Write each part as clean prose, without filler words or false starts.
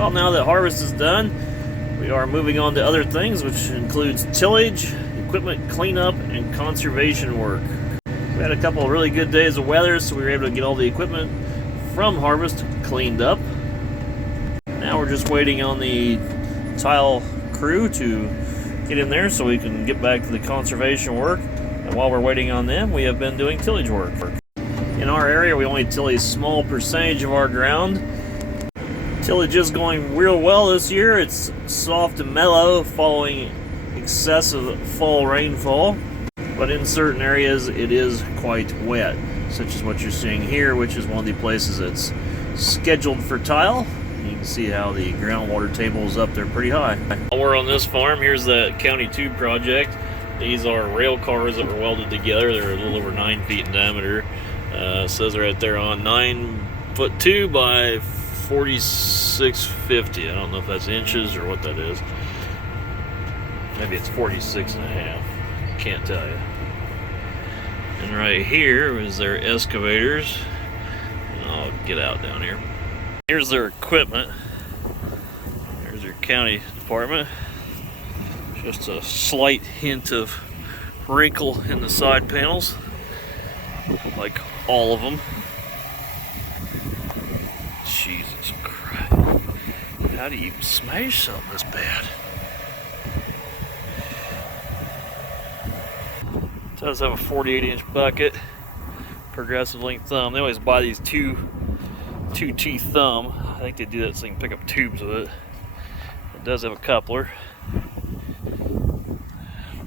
Well, now that harvest is done, we are moving on to other things, which includes tillage, equipment cleanup, and conservation work. We had a couple of really good days of weather, so we were able to get all the equipment from harvest cleaned up. Now we're just waiting on the tile crew to get in there so we can get back to the conservation work. And while we're waiting on them, we have been doing tillage work. In our area, we only till a small percentage of our ground. Tillage is going real well this year. It's soft and mellow following excessive fall rainfall, but in certain areas it is quite wet, such as what you're seeing here, which is one of the places that's scheduled for tile. You can see how the groundwater table is up there pretty high. While we're on this farm, here's the County Tube project. These are rail cars that were welded together. They're a little over 9 feet in diameter. It says right there on 9'2" by 46'50". I don't know if that's inches or what that is. Maybe it's 46.5. Can't tell you. And right here is their excavators. And I'll get out down here. Here's their equipment. There's their county department. Just a slight hint of wrinkle in the side panels, like all of them. Jesus Christ. How do you smash something this bad? It does have a 48-inch bucket, progressive length thumb. They always buy these two-teeth thumb. I think they do that so they can pick up tubes with it. It does have a coupler.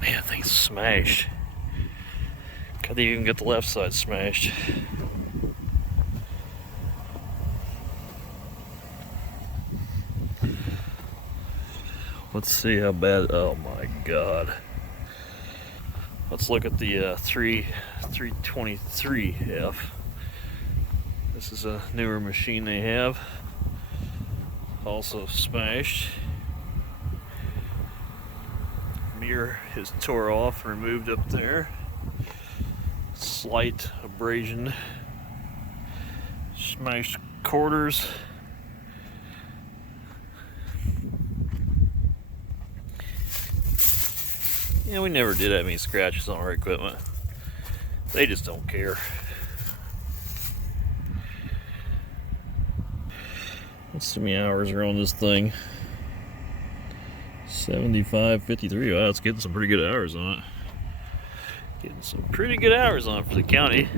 Man, that thing's smashed. Could even get the left side smashed. Let's see how bad. Oh my God. Let's look at the 323F. This is a newer machine they have. Also smashed. Mirror is tore off, removed up there. Slight abrasion. Smashed quarters. Yeah, we never did have any scratches on our equipment. They just don't care. Let's see how many hours are on this thing. 75.53. Wow, it's getting some pretty good hours on it. Getting some pretty good hours on it for the county.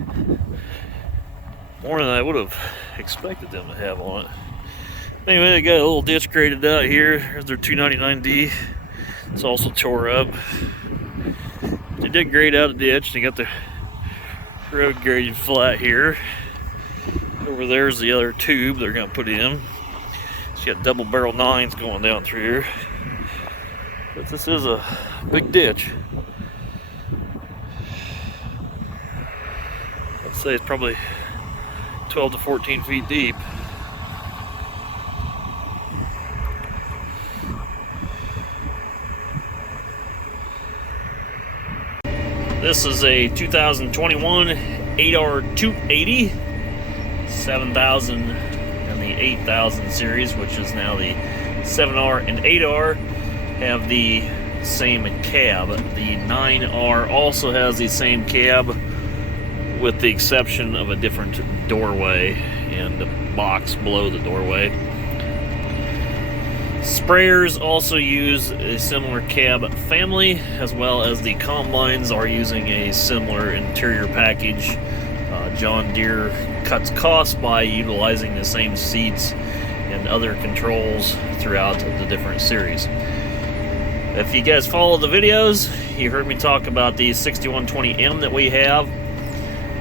More than I would have expected them to have on it. Anyway, they got a little ditch graded out here. Here's their 299D. It's also tore up. They did grade out a ditch. They got the road graded flat here. Over there's the other tube they're going to put in. It's got double barrel 9s going down through here. But this is a big ditch. I'd say it's probably 12 to 14 feet deep. This is a 2021 8R 280, 7000 and the 8000 series, which is now the 7R and 8R, have the same cab. The 9R also has the same cab, with the exception of a different doorway and a box below the doorway. Sprayers also use a similar cab family, as well as the combines are using a similar interior package. John Deere cuts costs by utilizing the same seats and other controls throughout the different series. If you guys follow the videos, you heard me talk about the 6120M that we have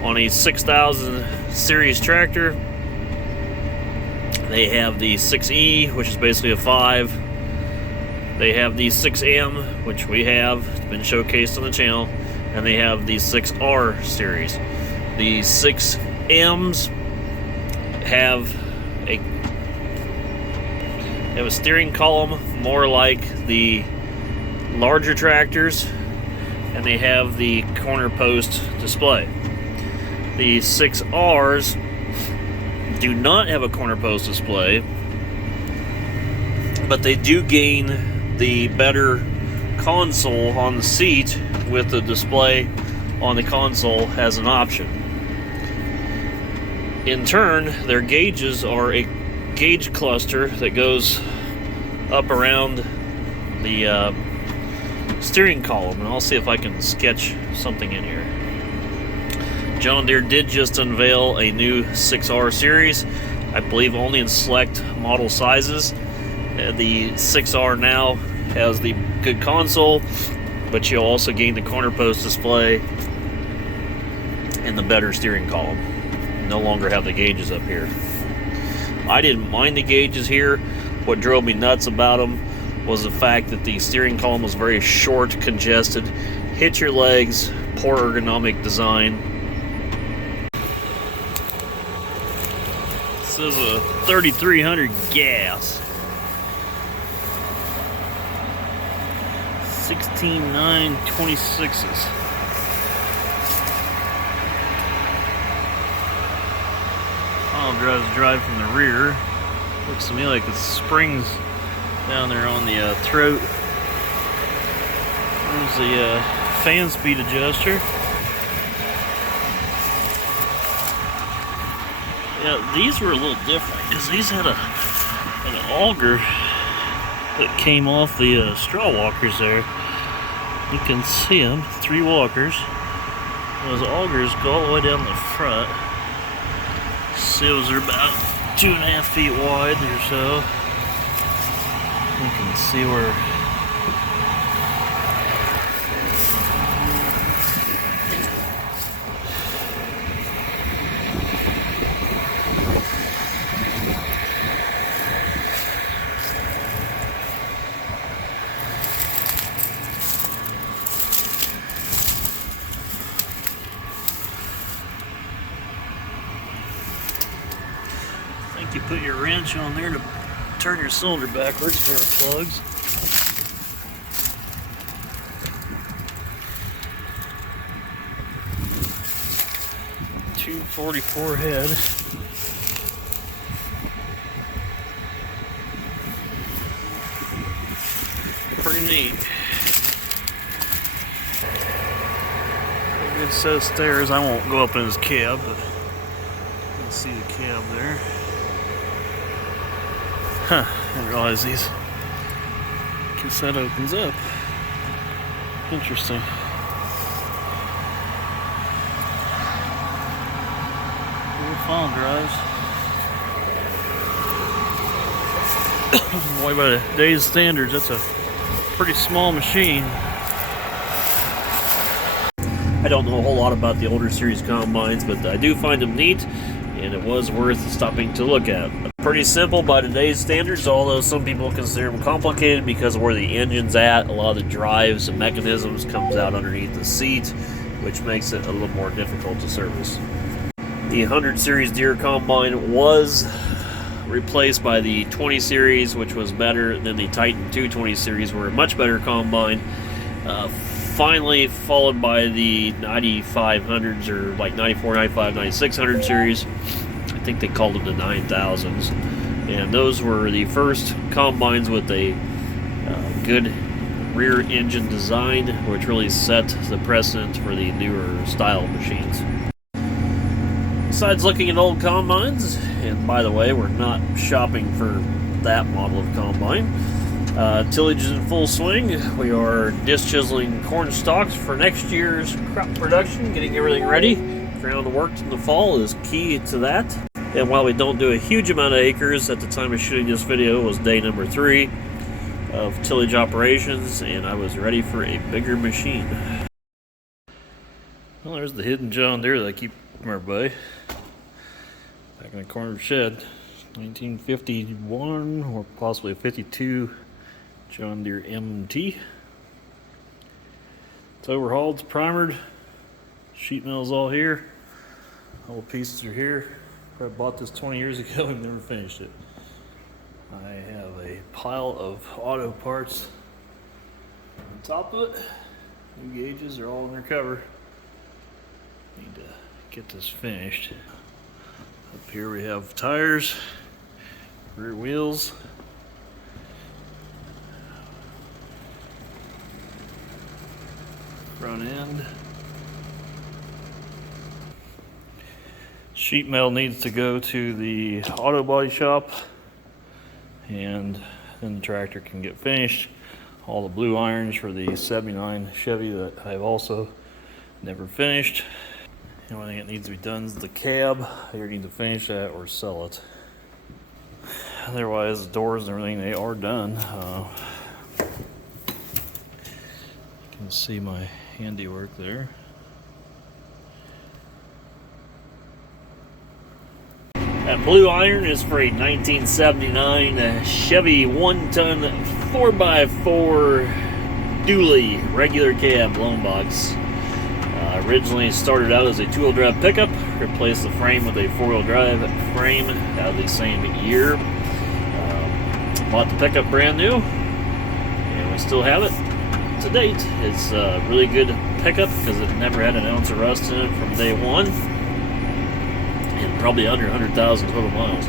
on a 6000 series tractor. They have the 6E, which is basically a 5. They have the 6M, which we have. It's been showcased on the channel. And they have the 6R series. The 6Ms have a steering column more like the larger tractors, and they have the corner post display. The 6Rs do not have a corner post display, but they do gain the better console on the seat with the display on the console as an option. In turn, their gauges are a gauge cluster that goes up around the steering column, and I'll see if I can sketch something in here. John Deere did just unveil a new 6R series, I believe only in select model sizes. The 6R now has the good console, but you'll also gain the corner post display and the better steering column. No longer have the gauges up here. I didn't mind the gauges here. What drove me nuts about them was the fact that the steering column was very short, congested, hit your legs, poor ergonomic design. This is a 3300 gas. 16.926s. Drive from the rear. Looks to me like it's springs down there on the throat. There's the fan speed adjuster. Yeah, these were a little different because these had an auger that came off the straw walkers there. You can see them, 3 walkers. Those augers go all the way down the front. Seals are about 2.5 feet wide or so. You can see where you put your wrench on there to turn your cylinder backwards for the plugs. .244 head. Pretty neat. A good set of stairs. I won't go up in his cab, but you can see the cab there. Huh, I didn't realize these cassette opens up. Interesting. Little file drives. Boy, by today's standards, that's a pretty small machine. I don't know a whole lot about the older series combines, but I do find them neat, and it was worth stopping to look at. Pretty simple by today's standards, although some people consider them complicated because of where the engine's at. A lot of the drives and mechanisms comes out underneath the seat, which makes it a little more difficult to service. The 100 series Deere Combine was replaced by the 20 series, which was better than the Titan 220 series, were a much better combine. Finally followed by the 9500s, or like 94, 95, 9600 series. I think they called them the 9000s. And those were the first combines with a good rear engine design, which really set the precedent for the newer style machines. Besides looking at old combines, and by the way, we're not shopping for that model of combine, tillage is in full swing. We are disc chiseling corn stalks for next year's crop production, getting everything ready. Ground work in the fall is key to that. And while we don't do a huge amount of acres, at the time of shooting this video was day number 3 of tillage operations, and I was ready for a bigger machine. Well, there's the hidden John Deere that I keep from everybody. Back in the corner of the shed. 1951 or possibly a 52 John Deere MT. It's overhauled, it's primered. Sheet metal's all here. All the pieces are here. Probably bought this 20 years ago and never finished it. I have a pile of auto parts on top of it. New gauges are all in their cover. Need to get this finished. Up here we have tires, rear wheels, front end. Sheet metal needs to go to the auto body shop, and then the tractor can get finished. All the blue irons for the 79 Chevy that I've also never finished. The only thing that needs to be done is the cab. I either need to finish that or sell it. Otherwise, the doors and everything, they are done. You can see my handiwork there. That blue iron is for a 1979 Chevy 1-ton 4x4 dually regular cab loan box. Originally started out as a two-wheel drive pickup, replaced the frame with a four-wheel drive frame out of the same year. Bought the pickup brand new, and we still have it to date. It's a really good pickup because it never had an ounce of rust in it from day one, and probably under 100,000 total miles.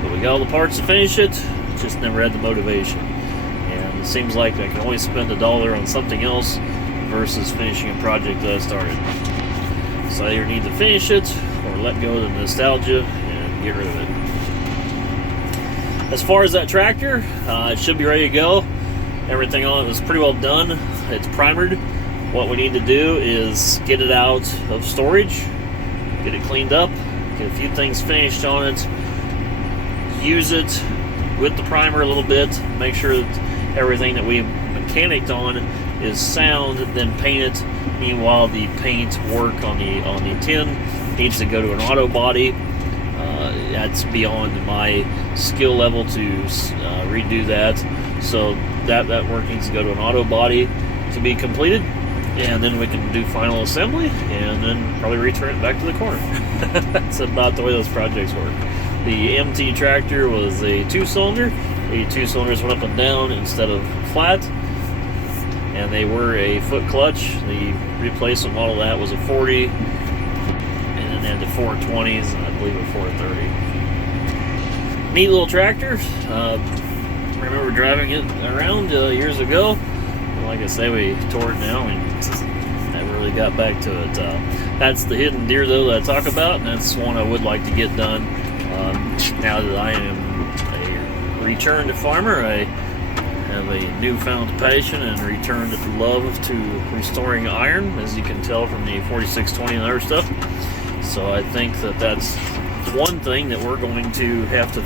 But we got all the parts to finish it, just never had the motivation. And it seems like I can only spend $1 on something else versus finishing a project that I started. So I either need to finish it or let go of the nostalgia and get rid of it. As far as that tractor, it should be ready to go. Everything on it was pretty well done. It's primered. What we need to do is get it out of storage, get it cleaned up, get a few things finished on it, use it with the primer a little bit, make sure that everything that we mechanicked on is sound, then paint it. Meanwhile, the paint work on the tin needs to go to an auto body. That's beyond my skill level to redo that. So that work needs to go to an auto body to be completed, and then we can do final assembly and then probably return it back to the corner. That's about the way those projects work. The MT tractor was a two-cylinder. The two cylinders went up and down instead of flat, and they were a foot clutch. The replacement model of that was a 40, and then they had the 420s and I believe a 430. Neat little tractor. Remember driving it around years ago. Like I say, we tore it down and just never really got back to it. That's the hidden deer though that I talk about, and that's one I would like to get done. Now that I am a returned farmer, I have a newfound passion and returned love to restoring iron, as you can tell from the 4620 and other stuff. So I think that that's one thing that we're going to have to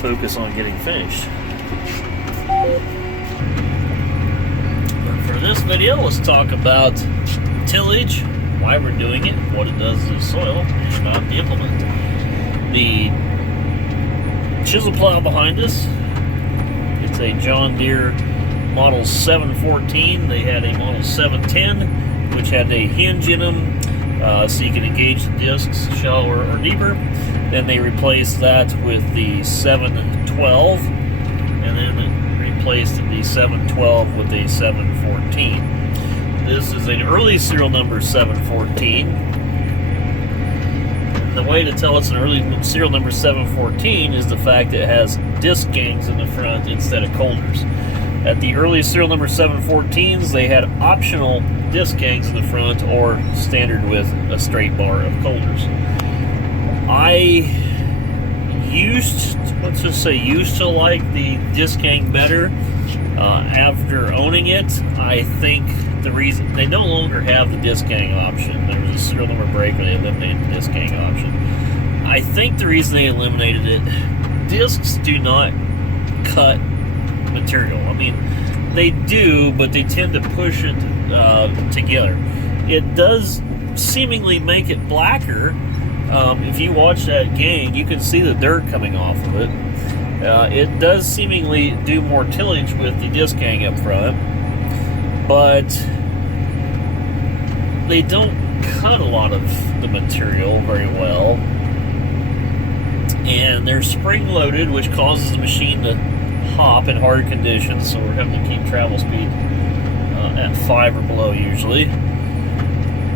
focus on getting finished. But for this video, let's talk about tillage, why we're doing it, what it does to the soil, and about the implement. The Chisel Plow behind us, it's a John Deere Model 714. They had a Model 710, which had a hinge in them, so you can engage the discs shallower or deeper. Then they replaced that with the 712, and then replaced the 712 with a 714. This is an early serial number 714. The way to tell it's an early serial number 714 is the fact that it has disc gangs in the front instead of coulters. At the early serial number 714s, they had optional disc gangs in the front or standard with a straight bar of coulters. I used to like the disc gang better. After owning it, I think the reason they no longer have the disc gang option. There was a serial number break when they eliminated the disc gang option. I think the reason they eliminated it, discs do not cut material. I mean, they do, but they tend to push it together. It does seemingly make it blacker. If you watch that gang, you can see the dirt coming off of it. It does seemingly do more tillage with the disc gang up front, but they don't cut a lot of the material very well, and they're spring loaded, which causes the machine to hop in hard conditions, so we're having to keep travel speed at 5 or below usually.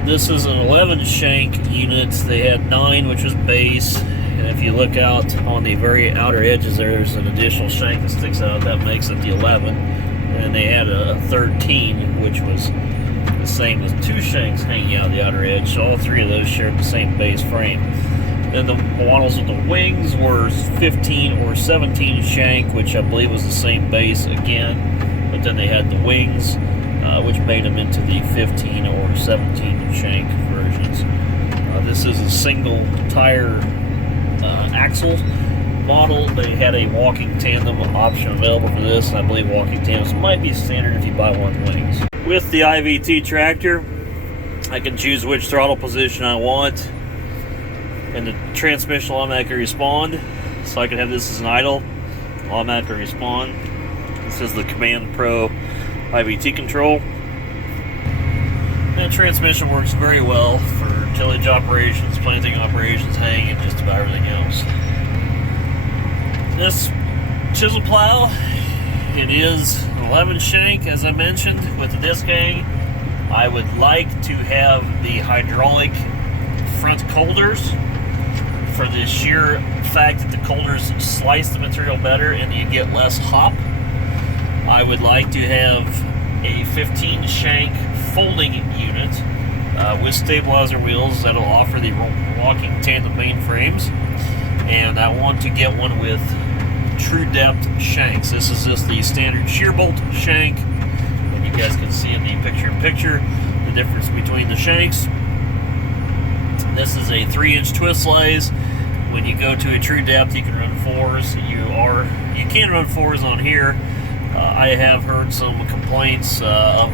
This is an 11 shank unit. They had 9, which was base, and if you look out on the very outer edges there's an additional shank that sticks out. That makes it the 11. And they had a 13, which was the same as two shanks hanging out the outer edge, so all three of those shared the same base frame. Then the models with the wings were 15 or 17 shank, which I believe was the same base again, but then they had the wings, which made them into the 15 or 17 shank versions. This is a single tire axle model. They had a walking tandem option available for this, and I believe walking tandems might be standard if you buy one with wings. With the IVT tractor, I can choose which throttle position I want, and the transmission will automatically respond. So I can have this as an idle, automatically respond. This is the Command Pro IVT control. And the transmission works very well for tillage operations, planting operations, haying, and just about everything else. This chisel plow, it is 11 shank, as I mentioned, with the disc hang. I would like to have the hydraulic front colders for the sheer fact that the colders slice the material better and you get less hop. I would like to have a 15 shank folding unit with stabilizer wheels that'll offer the walking tandem main frames, and I want to get one with true depth shanks. This is just the standard shear bolt shank, and you guys can see in the picture-in-picture the difference between the shanks. This is a 3-inch twist lays. When you go to a true depth, you can run 4s. You can run 4s on here. I have heard some complaints of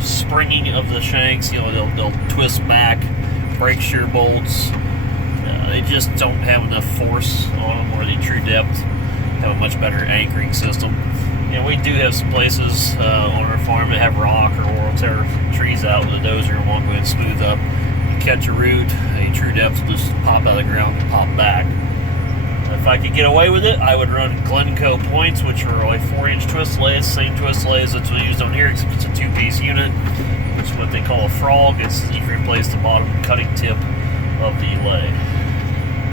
springing of the shanks. You know, they'll twist back, break shear bolts. They just don't have enough force on them, or the true depth have a much better anchoring system. And we do have some places on our farm that have rock, or we'll tear trees out with a dozer and won't go ahead and smooth up. You catch a root, a true depth will just pop out of the ground and pop back. If I could get away with it, I would run Glencoe points, which are like 4-inch twist lays, same twist lays that's what we used on here, except it's a 2-piece unit. It's what they call a frog. You can replace the bottom cutting tip of the lay.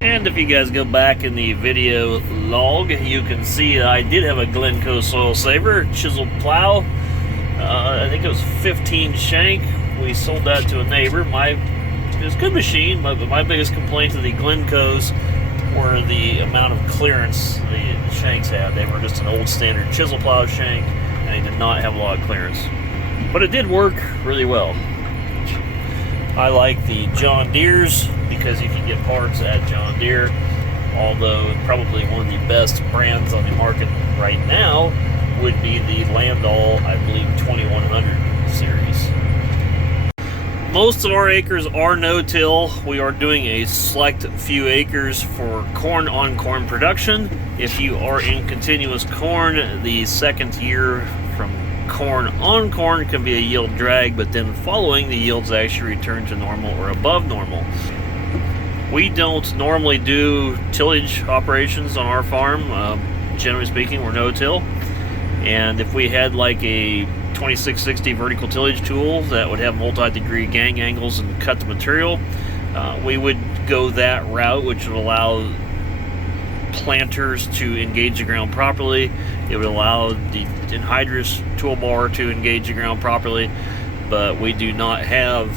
And if you guys go back in the video log, you can see I did have a Glencoe soil saver chisel plow. I think it was 15 shank. We sold that to a neighbor. It was a good machine, but my biggest complaint to the Glencoes were the amount of clearance the shanks had. They were just an old standard chisel plow shank, and they did not have a lot of clearance. But it did work really well. I like the John Deere's because you can get parts at John Deere, although probably one of the best brands on the market right now would be the Landall, I believe, 2100 series. Most of our acres are no-till. We are doing a select few acres for corn on corn production. If you are in continuous corn, the second year from corn on corn can be a yield drag, but then following, the yields actually return to normal or above normal. We don't normally do tillage operations on our farm. Generally speaking, we're no-till. And if we had like a 2660 vertical tillage tool that would have multi-degree gang angles and cut the material, we would go that route, which would allow planters to engage the ground properly. It would allow the anhydrous toolbar to engage the ground properly, but we do not have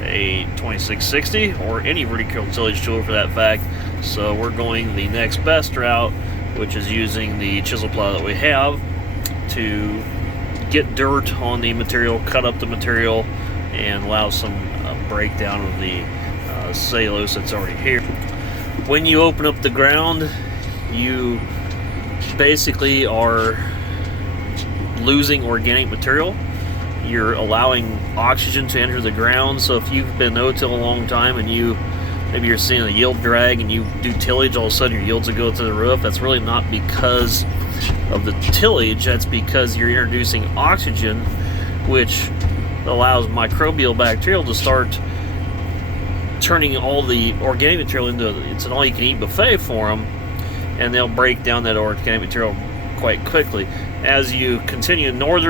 a 2660 or any vertical tillage tool for that fact, so we're going the next best route, which is using the chisel plow that we have to get dirt on the material, cut up the material, and allow some breakdown of the cellulose that's already here. When you open up the ground, you basically are losing organic material. You're allowing oxygen to enter the ground. So if you've been no-till a long time and maybe you're seeing a yield drag and you do tillage, all of a sudden your yields will go to the roof. That's really not because of the tillage. That's because you're introducing oxygen, which allows microbial bacterial to start turning all the organic material into it's an all-you-can-eat buffet for them, and they'll break down that organic material quite quickly. As you continue north,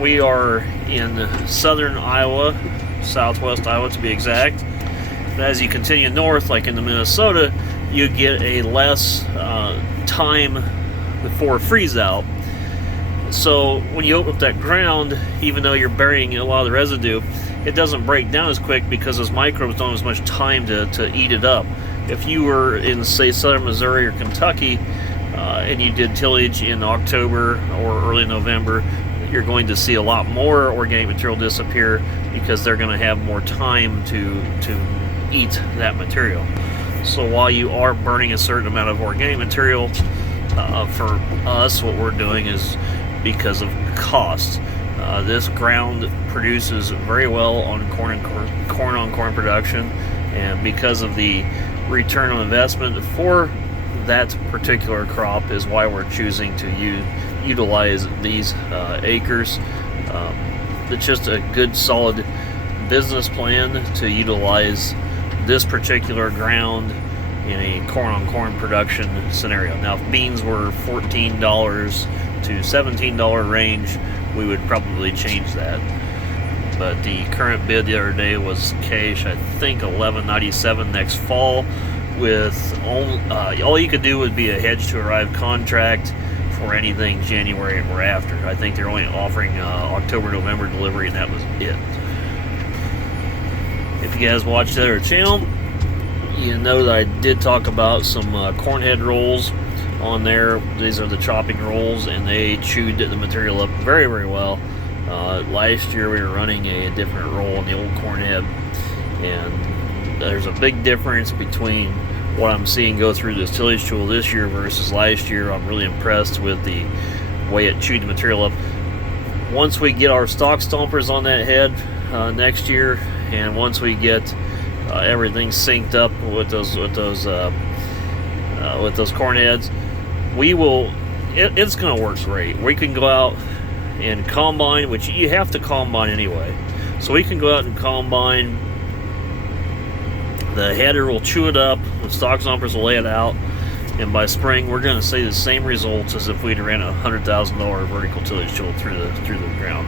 we are in southern Iowa, southwest Iowa to be exact. But as you continue north, like into Minnesota, you get a less time before freeze out. So when you open up that ground, even though you're burying a lot of the residue, it doesn't break down as quick because those microbes don't have as much time to eat it up. If you were in, say, southern Missouri or Kentucky, and you did tillage in October or early November, you're going to see a lot more organic material disappear because they're going to have more time to eat that material. So while you are burning a certain amount of organic material, for us, what we're doing is because of cost. This ground produces very well on corn on corn production, and because of the return on investment for that particular crop is why we're choosing to utilize these acres. It's just a good solid business plan to utilize this particular ground in a corn on corn production scenario. Now if beans were $14 to $17 range, we would probably change that. But the current bid the other day was cash, I think $11.97 next fall, with all you could do would be a hedge to arrive contract for anything January or after. I think they're only offering October, November delivery, and that was it. If you guys watched the other channel, you know that I did talk about some corn head rolls on there. These are the chopping rolls, and they chewed the material up very, very well. Last year we were running a different roll on the old corn head, and there's a big difference between what I'm seeing go through this tillage tool this year versus last year. I'm really impressed with the way it chewed the material up. Once we get our stock stompers on that head next year, and once we get everything synced up with those corn heads, it's going to work great. We can go out and combine, which you have to combine anyway. So we can go out and combine. The header will chew it up, the stock stompers will lay it out, and by spring we're going to see the same results as if we'd ran a $100,000 vertical tillage tool through the ground.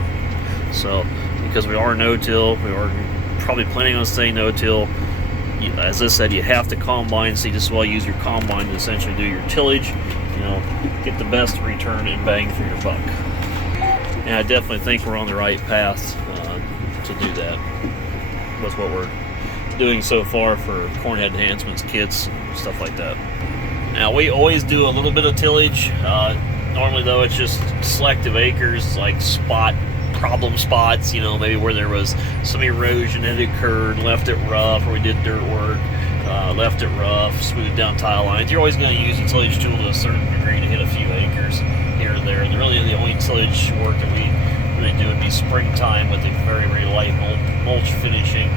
So because we are no-till, we are probably planning on staying no-till. As I said, you have to combine, so you just well use your combine to essentially do your tillage, get the best return and bang for your buck. And I definitely think we're on the right path to do that with what we're doing so far for corn head enhancements kits and stuff like that. Now we always do a little bit of tillage. Normally though it's just selective acres, like problem spots, maybe where there was some erosion had occurred, left it rough, or we did dirt work, left it rough, smoothed down tile lines. You're always going to use the tillage tool to a certain degree to hit a few acres here and there. And really the only tillage work that we really do would be springtime with a very, very light mulch finishing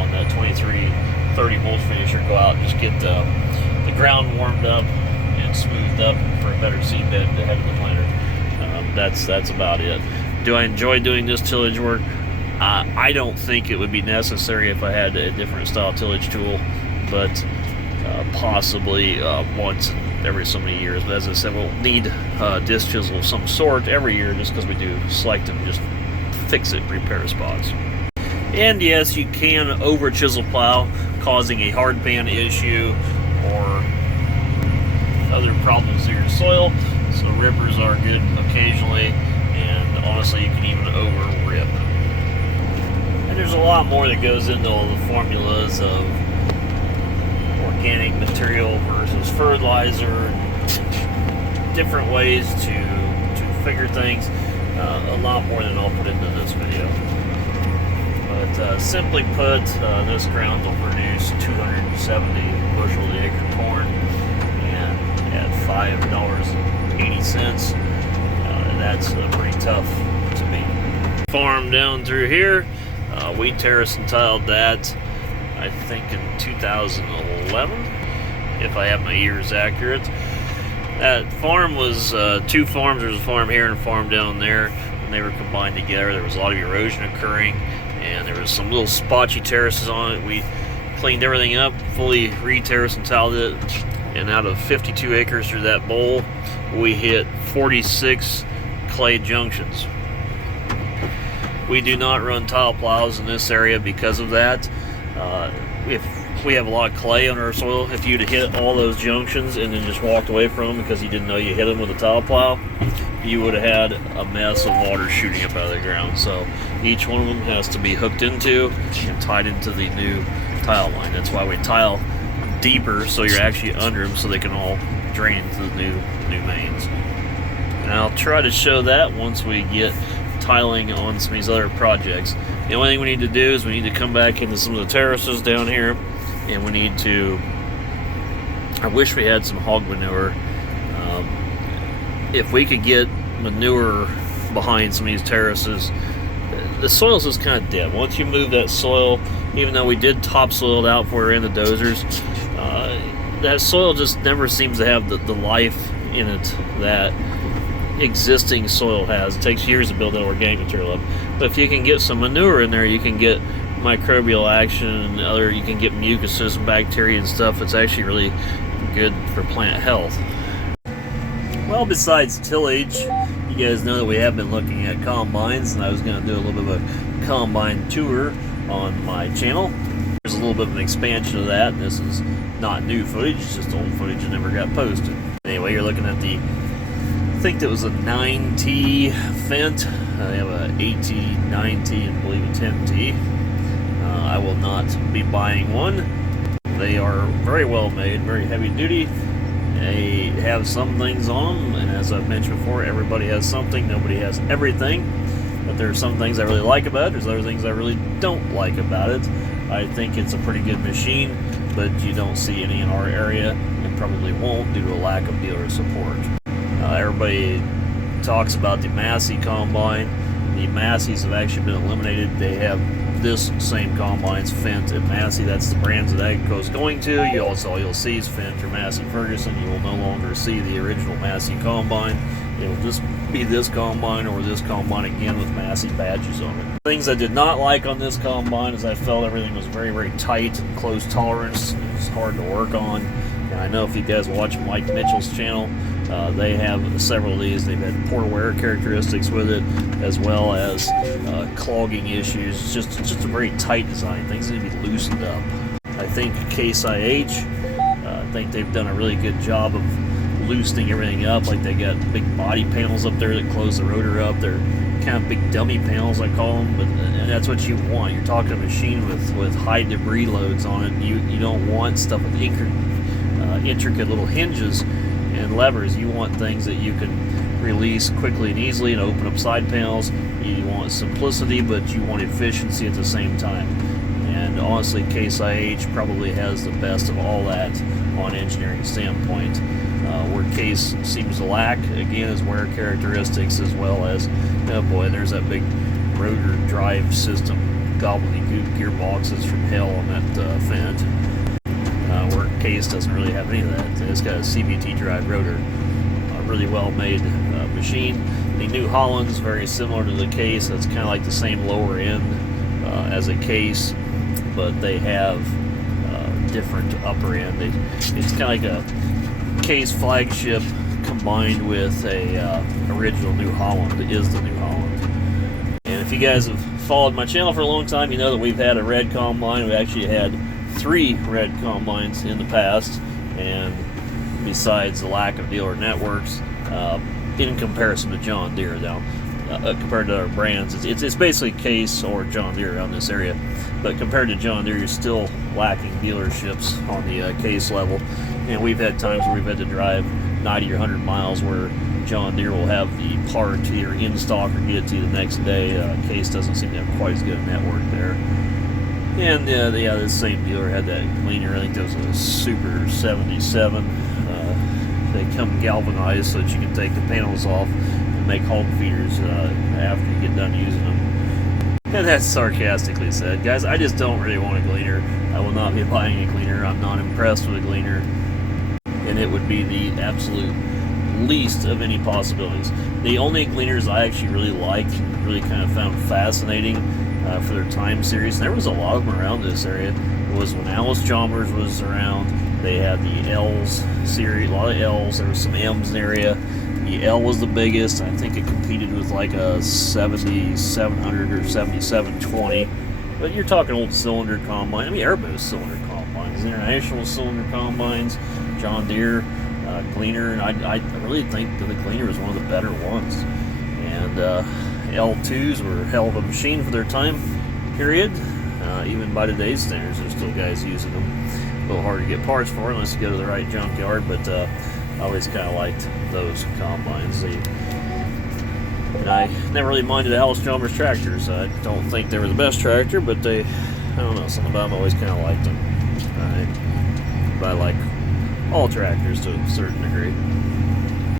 on that 2330 mulch finisher. Go out and just get the ground warmed up and smoothed up for a better seed bed ahead of the planter. That's about it. Do I enjoy doing this tillage work? I don't think it would be necessary if I had a different style tillage tool, but possibly once every so many years. But as I said, we'll need disc chisel of some sort every year just because we do selective, just fix it, repair spots. And yes, you can over chisel plow, causing a hard pan issue or other problems in your soil. So rippers are good occasionally, and honestly you can even over rip. And there's a lot more that goes into all the formulas of organic material versus fertilizer, and different ways to figure things. A lot more than I'll put into this video. But simply put, this ground will produce 270 bushel the acre corn, and at $5.80, that's pretty tough to beat. Farm down through here, we terraced and tiled that, I think in 2011, if I have my years accurate. That farm was two farms. There was a farm here and a farm down there, and they were combined together. There was a lot of erosion occurring, and there was some little spotchy terraces on it. We cleaned everything up, fully re-terraced and tiled it, and out of 52 acres through that bowl, we hit 46 clay junctions. We do not run tile plows in this area because of that. If we have a lot of clay on our soil. If you'd hit all those junctions and then just walked away from them because you didn't know you hit them with a tile plow, you would have had a mess of water shooting up out of the ground. So each one of them has to be hooked into and tied into the new tile line. That's why we tile deeper, so you're actually under them so they can all drain into the new mains. And I'll try to show that once we get tiling on some of these other projects. The only thing we need to do is we need to come back into some of the terraces down here, and we need to, I wish we had some hog manure. If we could get manure behind some of these terraces, the soil's just kind of dead. Once you move that soil, even though we did topsoil it out before we ran the dozers, that soil just never seems to have the life in it that existing soil has. It takes years to build that organic material up. But if you can get some manure in there, you can get microbial action and you can get mucuses and bacteria and stuff. It's actually really good for plant health. Well, besides tillage, you guys know that we have been looking at combines, and I was going to do a little bit of a combine tour on my channel. There's a little bit of an expansion of that, and this is not new footage, it's just old footage that never got posted. Anyway, you're looking at I think that was a 9T Fendt. They have a 8T, 9T, and I believe a 10T. I will not be buying one. They are very well made, very heavy duty. They have some things on them, and as I've mentioned before, everybody has something, nobody has everything. But there are some things I really like about it, there's other things I really don't like about it. I think it's a pretty good machine, but you don't see any in our area, and probably won't due to a lack of dealer support. Everybody talks about the Massey Combine. The Masseys have actually been eliminated. They have this same combines, Fendt and Massey. That's the brands that AGCO's going to. You'll see is Fendt or Massey Ferguson. You will no longer see the original Massey Combine. It will just be this combine or this combine again with Massey badges on it. Things I did not like on this combine is I felt everything was very, very tight and close tolerance. It was hard to work on. And I know if you guys watch Mike Mitchell's channel, they have several of these. They've had poor wear characteristics with it, as well as clogging issues. Just a very tight design. Things need to be loosened up. I think Case IH, I think they've done a really good job of loosening everything up. Like they got big body panels up there that close the rotor up. They're kind of big dummy panels, I call them, but that's what you want. You're talking a machine with high debris loads on it. You don't want stuff with intricate little hinges and levers. You want things that you can release quickly and easily and open up side panels. You want simplicity, but you want efficiency at the same time. And honestly, Case IH probably has the best of all that on engineering standpoint. Where Case seems to lack, again, is wear characteristics, as well as, oh boy, there's that big rotor drive system gobbledygook gearboxes from hell on that Fendt. Where Case doesn't really have any of that. It's got a CVT drive rotor. A really well made machine. The New Holland's very similar to the Case. It's kind of like the same lower end as a Case, but they have different upper end. It's kind of like a Case flagship combined with a original New Holland. It is the New Holland. And if you guys have followed my channel for a long time, you know that we've had a red combine. We actually had 3 red combines in the past, and besides the lack of dealer networks, in comparison to John Deere now, compared to other brands, it's basically Case or John Deere around this area. But compared to John Deere, you're still lacking dealerships on the Case level. And we've had times where we've had to drive 90 or 100 miles where John Deere will have the part either in stock or get it to you the next day. Case doesn't seem to have quite as good a network there. And this same dealer had that cleaner. I think that was a Super 77. They come galvanized so that you can take the panels off and make hog feeders after you get done using them. And that's sarcastically said. Guys, I just don't really want a gleaner. I will not be buying a gleaner. I'm not impressed with a gleaner. And it would be the absolute least of any possibilities. The only gleaners I actually really liked and really kind of found fascinating for their time series, and there was a lot of them around this area, was when Alice Chalmers was around. They had the L's series, a lot of L's. There was some M's in the area. The L was the biggest. I think it competed with like a 7700 or 7720. But you're talking old cylinder combine. I mean, everybody's cylinder combines. these international cylinder combines, John Deere, Gleaner, and I really think that the Gleaner is one of the better ones. And L2s were a hell of a machine for their time period. Even by today's standards, there's still guys using them. A little hard to get parts for unless you go to the right junkyard, but I always kind of liked those combines. And I never really minded Alice Chalmers tractors. I don't think they were the best tractor, but I don't know, something about them, I always kind of liked them. But I like all tractors to a certain degree.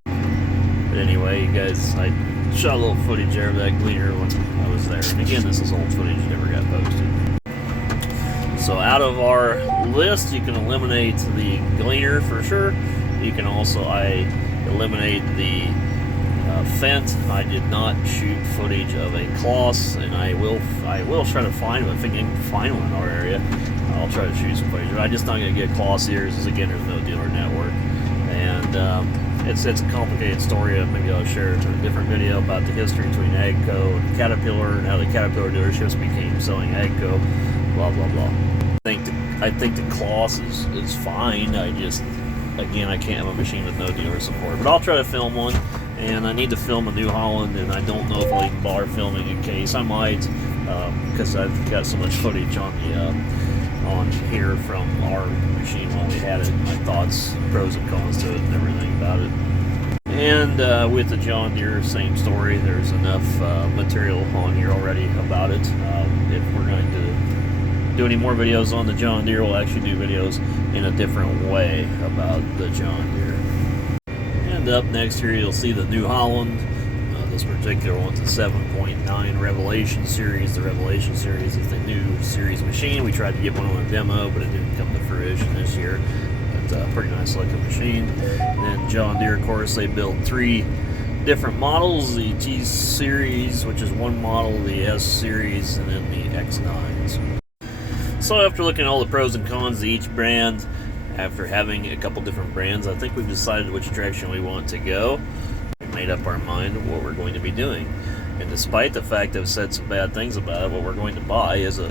But anyway, you guys, I shot a little footage there of that Gleaner when I was there. And again, this is old footage, never got posted. So out of our list, you can eliminate the Gleaner for sure. You can also, I eliminate the Fent. I did not shoot footage of a Kloss, and I will try to find one. If I can find one in our area, I'll try to shoot some footage. But I'm just not going to get Kloss ears, because again, there's no dealer network. And it's a complicated story. Maybe I'll share it in a different video about the history between AGCO and Caterpillar, and how the Caterpillar dealerships became selling AGCO, blah blah blah. I think the Kloss is fine. I can't have a machine with no dealer support. But I'll try to film one, and I need to film a New Holland, and I don't know if I'll even bother filming in case. I might, because I've got so much footage on here from our machine while we had it. My thoughts, pros and cons to it, and everything about it. And with the John Deere, same story. There's enough material on here already about it. If we're going to do any more videos on the John Deere, we'll actually do videos in a different way about the John Deere. And up next here, you'll see the New Holland. This particular one's a 7.9 Revelation Series. The Revelation Series is the new series machine. We tried to get one on a demo, but it didn't come to fruition this year. It's a pretty nice looking machine. And then John Deere, of course, they build 3 different models: the T Series, which is one model, the S Series, and then the X9s. So after looking at all the pros and cons of each brand, after having a couple different brands, I think we've decided which direction we want to go. We made up our mind of what we're going to be doing. And despite the fact I've said some bad things about it, what we're going to buy is a